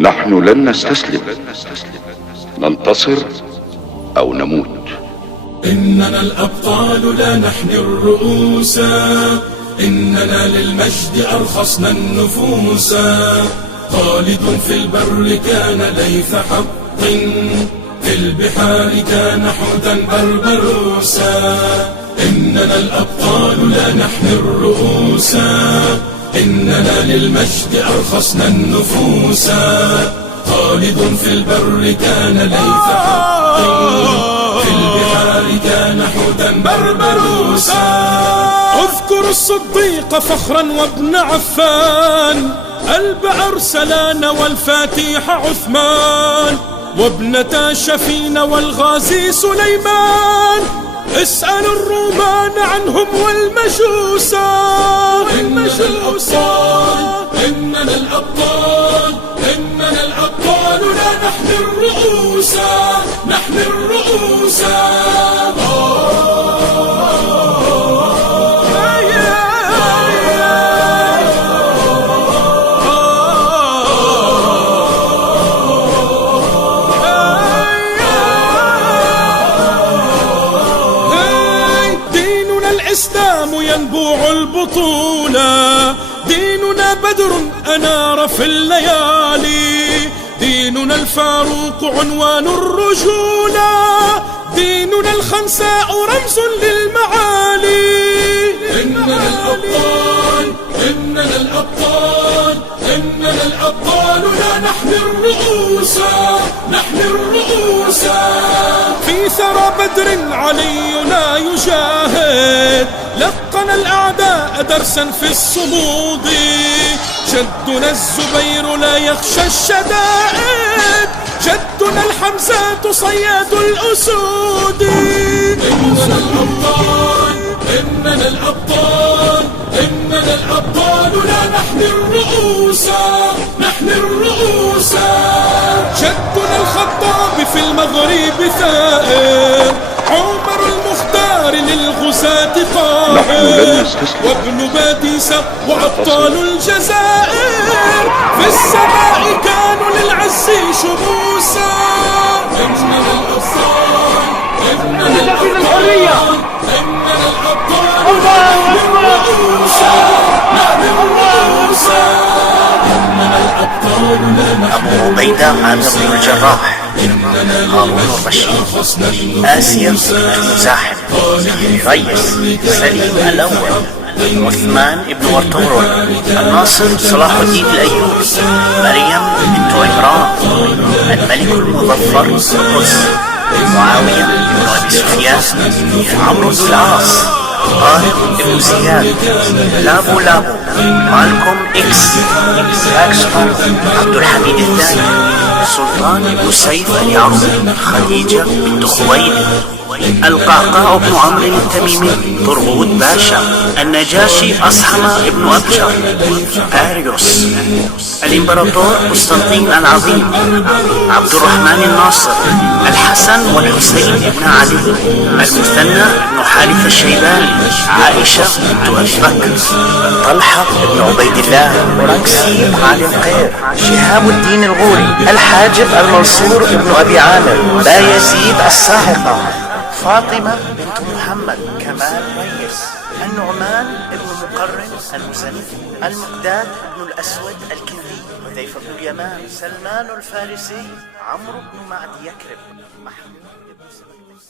نحن لن نستسلم، ننتصر أو نموت. إننا الأبطال لا نحني الرؤوس، إننا للمجد أرخصنا النفوس. خالد في البر كان ليث حق، في البحار كان حوتا بربروسا. إننا الأبطال لا نحني الرؤوس، إننا للمجد أرخصنا النفوس. خالد في البر كان ليث حق، في البحار كان حوتا بربروسا. اذكر الصديق فخرا وابن عفان، البأر سلان والفاتيح عثمان، وابنتا شفين والغازي سليمان. اسأل الرومان عنهم والمجوسا. إننا الأبطال، إننا الأبطال، إننا الأبطال لا نحني الرؤوس، نحني الرؤوس. الإسلام ينبوع البطولة، ديننا بدر أنار في الليالي، ديننا الفاروق عنوان الرجولة، ديننا الخنساء رمز للمعالي. إننا الأبطال، إننا الأبطال، إننا الأبطال لا نحني الرؤوس، نحني الرؤوس. في ثرى بدر علينا يجاهد، لقن الأعداء درسا في الصمود. جدنا الزبير لا يخشى الشدائد، جدنا الحمزات صياد الأسود. إننا الأبطال، إننا الأبطال، إننا الأبطال لا نحني الرؤوس، نحني الرؤوس. جدنا الخطاب في المغرب ثائر، عمر المختار للغزاة قاهر، وابن باديسة وأبطال الجزائر في السماء كانوا للعز شموسا. إننا الأبطال، إننا الأبطال، إننا الأبطال نحن الرؤوس، نحن الرؤوس. إننا الأبطال لا نحن أبو عبيدة عامر بن الجراح، هارون الرشيد، آسيا بن المزاحم، ريس سليم الأول، عثمان بن ورطورو، الناصر صلاح الدين الأيوبي، مريم بنت عمران، الملك المظفر قدس، معاوية بن أبي سفيان، عمرو بن العاص، طارق بن زياد، لابو مالكوم إكس، باكسبو، عبد الحميد الثاني، سلطان بن سيف اليعربي، خديجة بنت خويلد، القعقاع بن عمرو التميمي، طرغوت باشا، النجاشي أصحم بن أبجر، أريوس، الإمبراطور قسطنطين العظيم، عبد الرحمن الناصر، الحسن والحسين بن علي، المثنى بن حارث الشيباني، عائشة بنت أبي بكر، طلحة بن عبيد الله، أورنغزيب بن علي القير، شهاب الدين الغوري، الحاجب المنصور بن أبي عامر، بايزيد الصاعقة، فاطمة بنت محمد، كمال ريس، النعمان بن مقرن المزني، المقداد بن الأسود الكندي، حذيفة بن اليمان، سلمان الفارسي، عمرو بن معد يكرب، محمود بن سليمان.